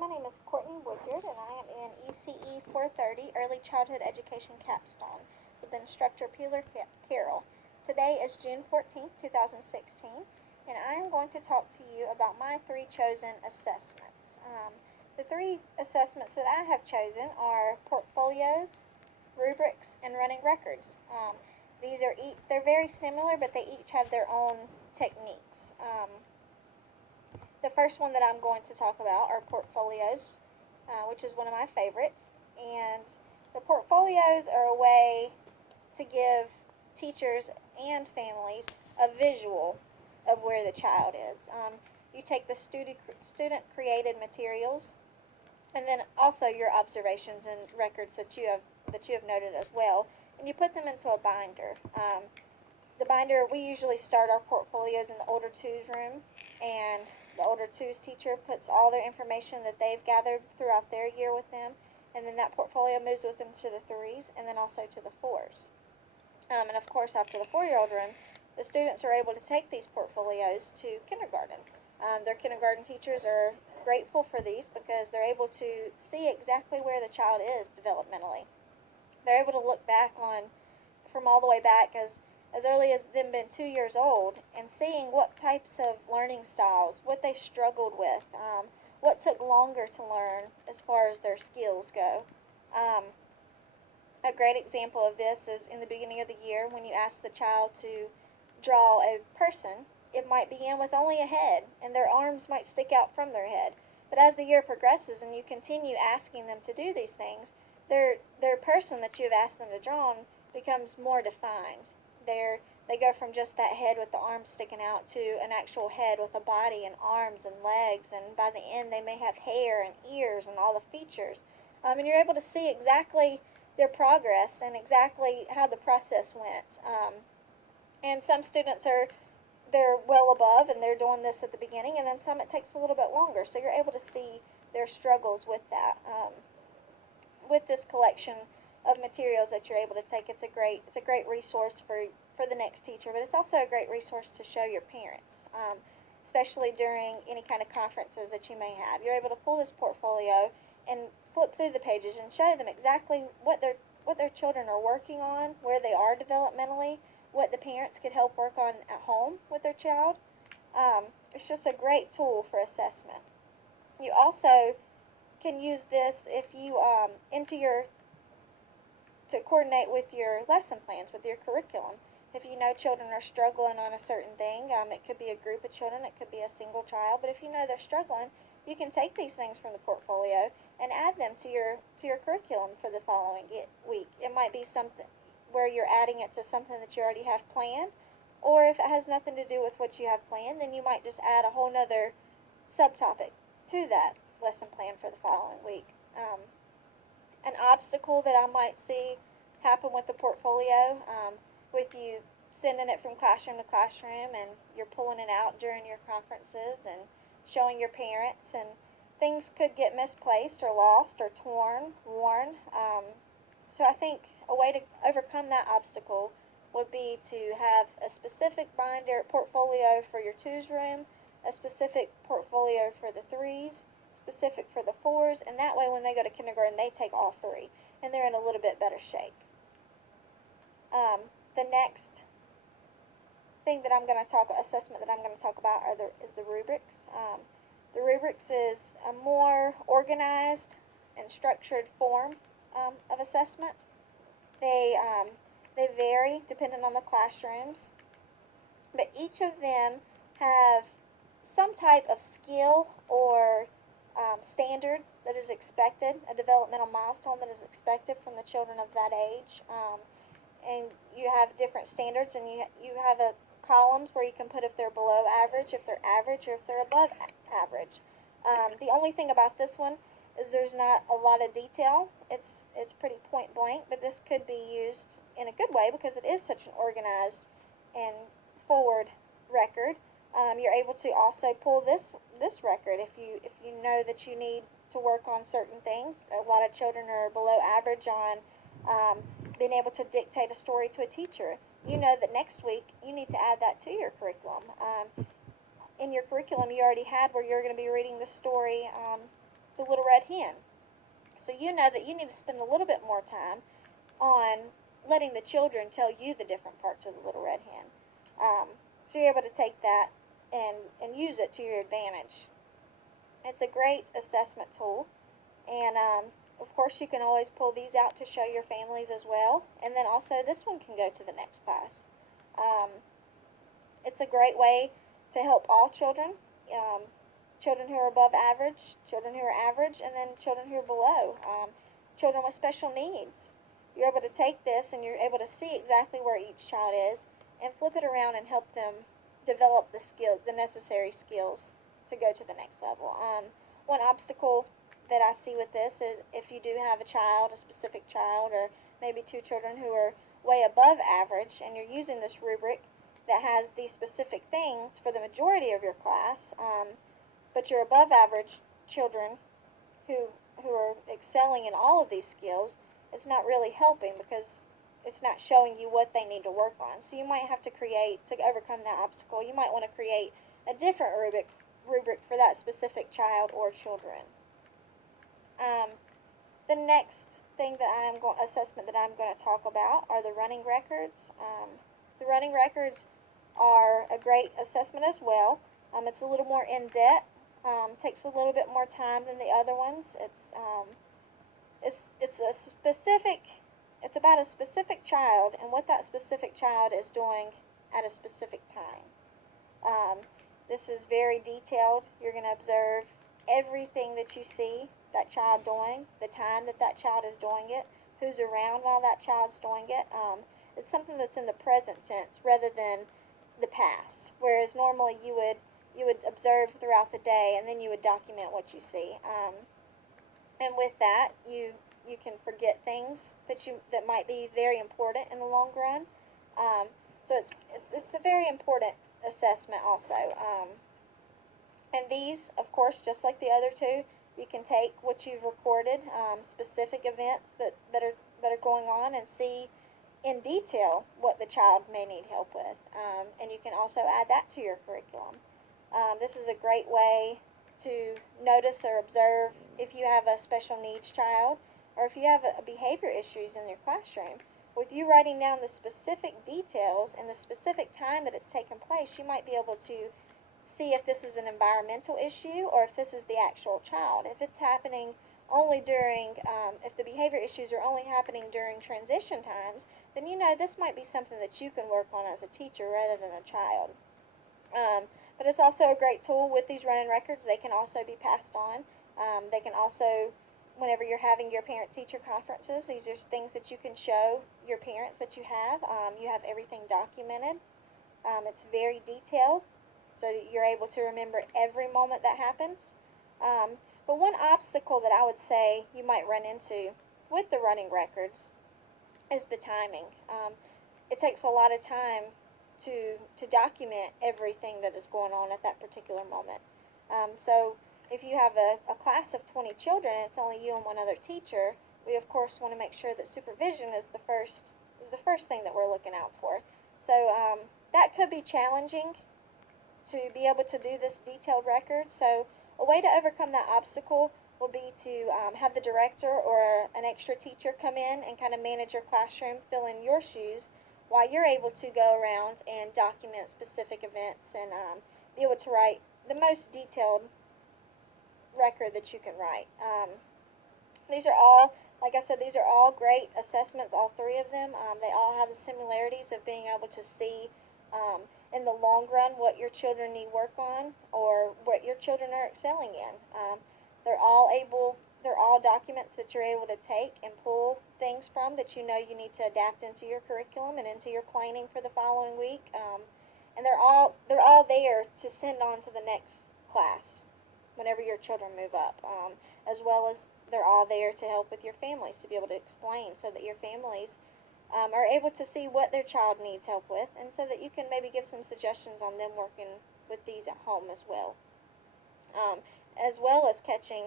my name is Courtney Woodyard, and I am in ece430 Early Childhood Education Capstone with instructor Peeler Carroll. Today is June 14th, 2016, and I am going to talk to you about my three chosen assessments. The three assessments that I have chosen are portfolios, rubrics, and running records. They're very similar, but they each have their own techniques. The first one that I'm going to talk about are portfolios, which is one of my favorites. And the portfolios are a way to give teachers and families a visual of where the child is. You take the student-created materials, and then also your observations and records that you have noted as well, and you put them into a binder. The binder, we usually start our portfolios in the older twos room, and the older twos teacher puts all their information that they've gathered throughout their year with them, and then that portfolio moves with them to the threes and then also to the fours. And of course, after the 4-year-old room, the students are able to take these portfolios to kindergarten. Their kindergarten teachers are grateful for these because they're able to see exactly where the child is developmentally. They're able to look back on from all the way back as early as them being 2 years old and seeing what types of learning styles, what they struggled with, what took longer to learn as far as their skills go. A great example of this is in the beginning of the year when you ask the child to draw a person. It might begin with only a head, and their arms might stick out from their head. But as the year progresses and you continue asking them to do these things, their person that you've asked them to draw becomes more defined. They go from just that head with the arms sticking out to an actual head with a body and arms and legs, and by the end they may have hair and ears and all the features. And you're able to see exactly their progress and exactly how the process went. And some students they're well above and they're doing this at the beginning, and then some it takes a little bit longer. So you're able to see their struggles with that. With this collection of materials that you're able to take, it's a great resource for the next teacher, but it's also a great resource to show your parents, especially during any kind of conferences that you may have. You're able to pull this portfolio and flip through the pages and show them exactly what their children are working on, where they are developmentally, what the parents could help work on at home with their child. It's just a great tool for assessment. You also can use this if you to coordinate with your lesson plans, with your curriculum. If you know children are struggling on a certain thing, it could be a group of children, it could be a single child, but if you know they're struggling, you can take these things from the portfolio and add them to your curriculum for the following week. It might be something where you're adding it to something that you already have planned, or if it has nothing to do with what you have planned, then you might just add a whole nother subtopic to that lesson plan for the following week. An obstacle that I might see happen with the portfolio, with you sending it from classroom to classroom and you're pulling it out during your conferences and showing your parents, and things could get misplaced or lost or torn, worn. So I think a way to overcome that obstacle would be to have a specific binder portfolio for your twos room, a specific portfolio for the threes, specific for the fours, and that way when they go to kindergarten they take all three and they're in a little bit better shape. The next assessment that I'm going to talk about is the rubrics. The rubrics is a more organized and structured form of assessment. They vary depending on the classrooms, but each of them have some type of skill or standard that is expected, a developmental milestone that is expected from the children of that age. And you have different standards, and you have columns where you can put if they're below average, if they're average, or if they're above average. The only thing about this one is there's not a lot of detail. It's pretty point blank, but this could be used in a good way because it is such an organized and forward record. You're able to also pull this record if you know that you need to work on certain things. A lot of children are below average on being able to dictate a story to a teacher. You know that next week you need to add that to your curriculum. In your curriculum, you already had where you're going to be reading the story the little red hen. So you know that you need to spend a little bit more time on letting the children tell you the different parts of the little red hen. So you're able to take that and use it to your advantage. It's a great assessment tool, and of course you can always pull these out to show your families as well, and then also this one can go to the next class. Um, it's a great way to help all children, um, children who are above average, children who are average, and then children who are below, children with special needs. You're able to take this and you're able to see exactly where each child is and flip it around and help them develop the necessary skills to go to the next level. One obstacle that I see with this is if you do have a specific child, or maybe two children who are way above average, and you're using this rubric that has these specific things for the majority of your class, but your above average children who who are excelling in all of these skills, it's not really helping because it's not showing you what they need to work on. So you might have to create, to overcome that obstacle, you might want to create a different rubric for that specific child or children. Um, the next assessment that I'm going to talk about are the running records. The running records are a great assessment as well. It's a little more in-depth, takes a little bit more time than the other ones. It's about a specific child and what that specific child is doing at a specific time. This is very detailed. You're going to observe everything that you see that child doing, the time that that child is doing it, who's around while that child's doing it. It's something that's in the present tense rather than the past, whereas normally you would observe throughout the day and then you would document what you see. And with that, you can forget things that might be very important in the long run. So it's a very important assessment also. And these, of course, just like the other two, you can take what you've recorded, specific events that are going on, and see in detail what the child may need help with. And you can also add that to your curriculum. This is a great way to notice or observe if you have a special needs child or if you have a behavior issues in your classroom. With you writing down the specific details and the specific time that it's taken place, you might be able to see if this is an environmental issue or if this is the actual child. If it's happening only if the behavior issues are only happening during transition times, then you know this might be something that you can work on as a teacher rather than a child. But it's also a great tool with these running records. They can also be passed on. They can also, whenever you're having your parent-teacher conferences, these are things that you can show your parents that you have. You have everything documented. It's very detailed, so that you're able to remember every moment that happens. But one obstacle that I would say you might run into with the running records is the timing. It takes a lot of time to document everything that is going on at that particular moment. So if you have a class of 20 children and it's only you and one other teacher, we of course want to make sure that supervision is the first thing that we're looking out for. So that could be challenging to be able to do this detailed record. So a way to overcome that obstacle will be to have the director or an extra teacher come in and kind of manage your classroom, fill in your shoes, while you're able to go around and document specific events and be able to write the most detailed record that you can write. These are all, like I said, these are all great assessments, all three of them. They all have the similarities of being able to see in the long run what your children need work on or what your children are excelling in. They're all documents that you're able to take and pull things from that you know you need to adapt into your curriculum and into your planning for the following week. And they're all there to send on to the next class whenever your children move up, as well as they're all there to help with your families, to be able to explain so that your families are able to see what their child needs help with, and so that you can maybe give some suggestions on them working with these at home as well as catching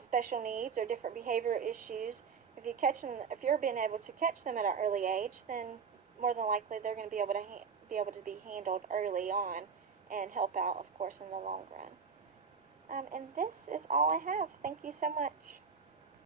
special needs or different behavior issues. If you're being able to catch them at an early age, then more than likely they're going to be able to be handled early on and help out, of course, in the long run. And this is all I have. Thank you so much.